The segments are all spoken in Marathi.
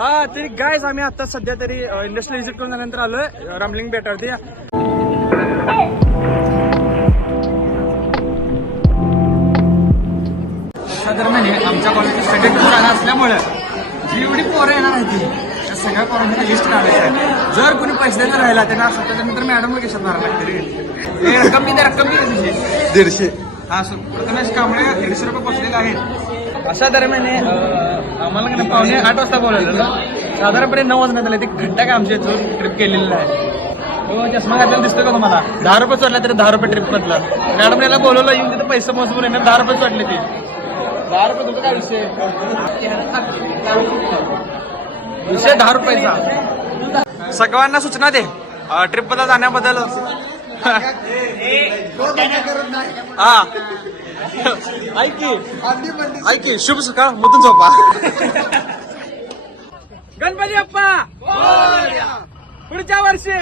हा तरी गायज आम्ही आता सध्या तरी इंडस्ट्रियल व्हिजिट करून झाल्यानंतर आलोय. रामलिंग बेटावरती दरम्यान आमच्या कॉलेजची स्टडी टूर झाला असल्यामुळे जी एवढी पोरं येणार आहेत ती, त्या सगळ्या पोरांची लिस्ट काढायची आहे. जर कोणी पैसे द्यायला राहिला त्यांना असं त्याच्यानंतर मॅडम घेशात मारा लागते रक्कम मी रक्कम दीडशे. हा सो प्रथमेश कांबळे दीडशे रुपये पोचलेले आहेत. अशा दरम्यान आम्हाला का पावणे आठ वाजता बोलावलेलं साधारणपणे नऊ वाजण्यात आले ते घंटा काय आमच्या इथून ट्रिप केलेलं आहे चष्मा घातलेला दिसतो का तुम्हाला दहा रुपये चढला तरी दहा रुपये ट्रिप मधलं मॅडम याला बोलवलं येऊन तिथे पैसे मोजून येणार दहा रुपये चढले ते दहा रुपये तुझं काय विषय विषय दहा रुपयाचा सगळ्यांना सूचना दे ट्रिपबद्दल जाण्याबद्दल हा ऐक. की ऐक की शुभ सकाळ मधून झोपा. गणपती अप्पा! पुढच्या वर्षी.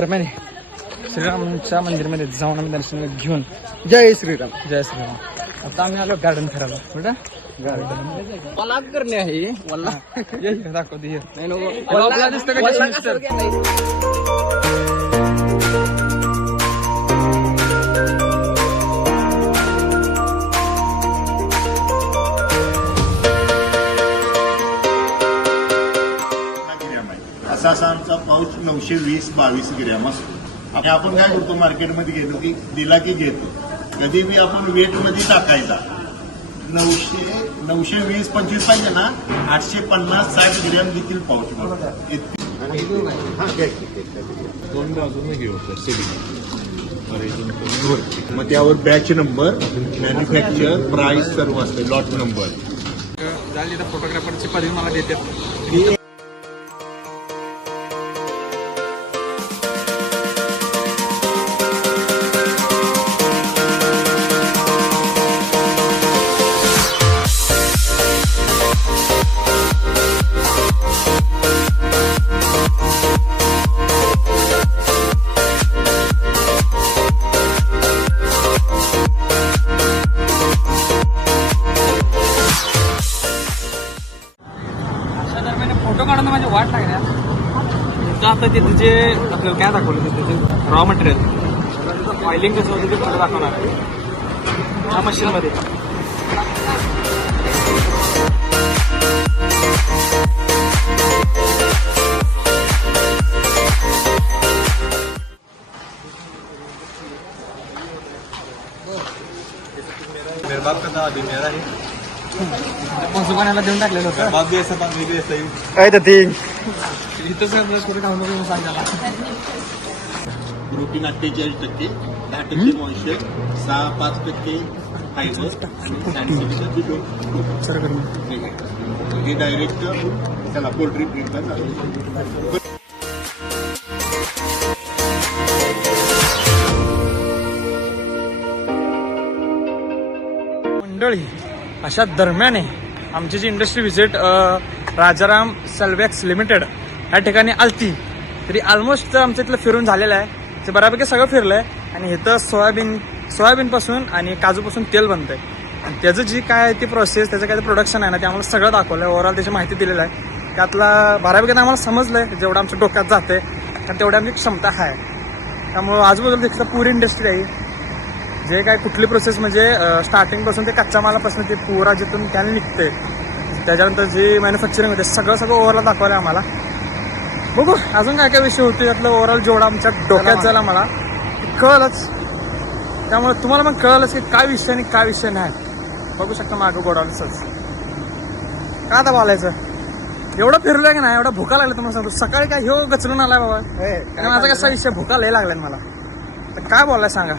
दरम्यान श्रीरामच्या मंदिरमध्ये जाऊन आम्ही दर्शन घेऊन जय श्रीराम. जय श्रीराम. आता आम्ही आलो गार्डन फिरायला कुठं गार्डन मला करणे आहे मला ये इकडे दाखवते दिसतं नऊशे वीस बावीस ग्रॅम असतो. आणि आपण काय करतो मार्केटमध्ये घेतो की दिला की घेतो. कधी बी आपण वेटमध्ये टाकायचा. नऊशे नऊशे वीस पंचवीस पाहिजे ना? आठशे पन्नास साठ ग्रॅम देखील पाऊच हा. दोन बाजूने घेऊ मग त्यावर बॅच नंबर मॅन्युफॅक्चर प्राइस सर्व असते. लॉट नंबर झाली तर फोटोग्राफरची पदवी मला देते आता ते तुझे आपल्याला काय दाखवलं ते त्याचे रॉ मटेरियल ऑइलिंग कसं होतं ते फोटो दाखवणार आहे. त्या मशीनमध्ये मेरे बाप का नाम अभी मेरा है। पंचुकाण्याला देऊन टाकलेलं होतं बाप भी ऐसा बाप भी ऐसा थिंग इथंच कुठे खाऊ नको सांगायला प्रोटीन अठ्ठेचाळीस टक्के दहा टक्के मॉइश्चर सहा पाच टक्के फायबर आणि हे डायरेक्ट त्याला पोल्ट्री ट्रीटला चालू मंडळी अशा दरम्यान आहे आमची जी industry visit Rajaram Solvex limited या ठिकाणी आलती. तरी ऑलमोस्ट आमचं इथलं फिरून झालेलं आहे. ते बऱ्यापैकी सगळं फिरलं आहे आणि इथं सोयाबीन सोयाबीनपासून आणि काजूपासून तेल बनतंय. आणि त्याचं जी काय आहे ती प्रोसेस त्याचं काय ते प्रोडक्शन आहे ना ते आम्हाला सगळं दाखवलं आहे ओव्हरऑल त्याची माहिती दिलेली आहे. त्यातला बऱ्यापैकी आम्हाला समजलंय जेवढं आमच्या डोक्यात जाते आणि तेवढी आमची क्षमता आहे. त्यामुळं आजूबाजूला तिथलं पुरी इंडस्ट्री आहे. जे काय कुठली प्रोसेस म्हणजे स्टार्टिंगपासून ते कच्च्या मालापासून ते पुरा जिथून त्याने निघते त्याच्यानंतर जे मॅन्युफॅक्चरिंग होते सगळं सगळं ओव्हरऑल दाखवलं आम्हाला. बघू अजून काय काय विषय होते त्यातलं ओव्हरऑल जेवढा आमच्या डोक्यात आम्हाला ते कळलंच. त्यामुळे तुम्हाला मग कळलंच की काय विषय आणि काय विषय नाही. बघू शकता मागं गोडाऊनच काय आता बोलायचं? एवढं फिरलोय की नाही एवढा भुका लागला तुम्हाला सांगतो. सकाळी काय ह्यो गचलून आलाय बाबा. आणि माझा कसा विषय भुका लय लागलाय मला. तर काय बोललाय सांगा?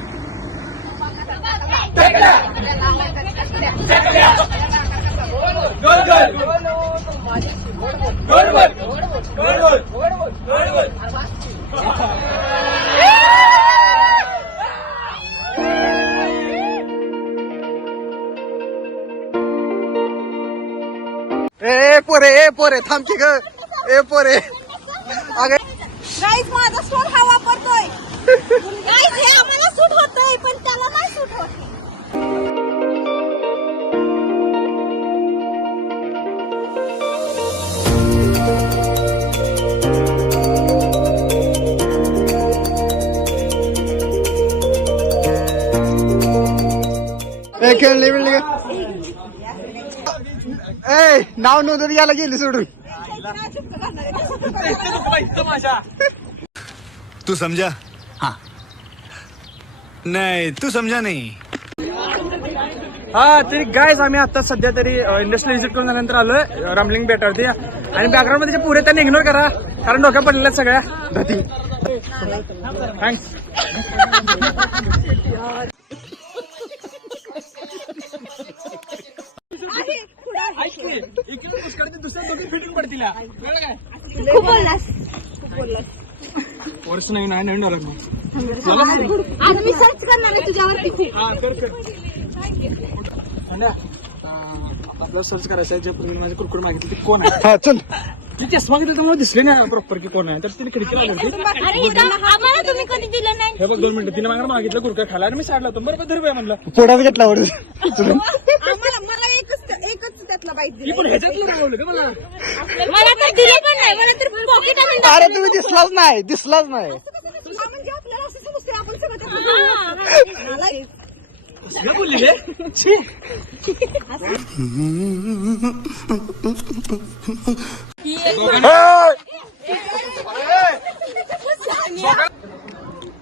ए पोरे ए पोरे थांब ग. ए पोरे. अगं. गाईज माझा सूट हा वापरतोय. गाईज हे आम्हाला सूट होतंय पण त्याला नाही सूट होत. खेळली बिळली ए नाव नोंदवून याला गेली सोडून. तू समझा हाँ. नहीं तू समझा नहीं. हा तरी गायज आम्ही आता सध्या तरी इंडस्ट्रियल व्हिजिट करून झाल्यानंतर आलोय. रामलिंग बेटावरती आणि बॅकग्राऊंडमध्ये पुरे त्यांनी इग्नोर करा. कारण डोक्या पडलेल्या सगळ्या. धती. थँक्स दुसऱ्या दोघी फिटिंग पडतील. खूप बोललास. खूप बोललास. वर्ष नाही नाही नवीन डॉलर आता मी सर्च करणार आहे तुझ्यावरती खूप. हा कर कर. आणि, अं, आता आपल्याला सर्च करायचं आहे जे पूर्वी माझे कुरकुर मागितले ते कोण आहे? हा चल. ती चष्मा घेतला त्यामुळे दिसले नाही प्रॉपर की कोण आहे. तर तिने खिडकी आम्हाला तुम्ही कधी दिलं नाही? हे बघ दोन मिनिटं. तिने मागे मागितलं कुरका खायला. आणि मी साडला होतो. बरोबर धरू बाई म्हणलं. पोटात घेतला मला एकच एकच त्यातला बाईट ती पण ह्याच्यातलं राहवलं का मला? मला तर दिलं पण नाही. मला तर पॉकेट अरे तुम्ही दिसलाच नाही दिसलाच नाही. म्हणजे आपल्याला असं समजते आपण सगळं त्यातलं मला काय बोलली रे छी.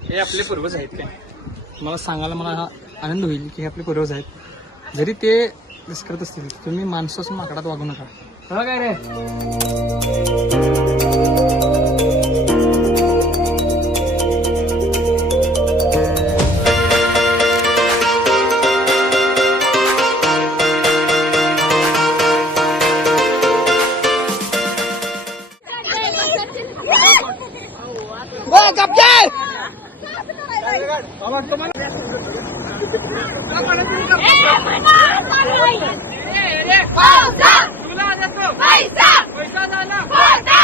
हे आपले पूर्वज आहेत काय? मला सांगायला मला हा आनंद होईल की हे आपले पूर्वज आहेत. जरी ते मिस करत असतील. तुम्ही माणसासून माकडात वागू नका. कळलं काय रे? पैसा पैसा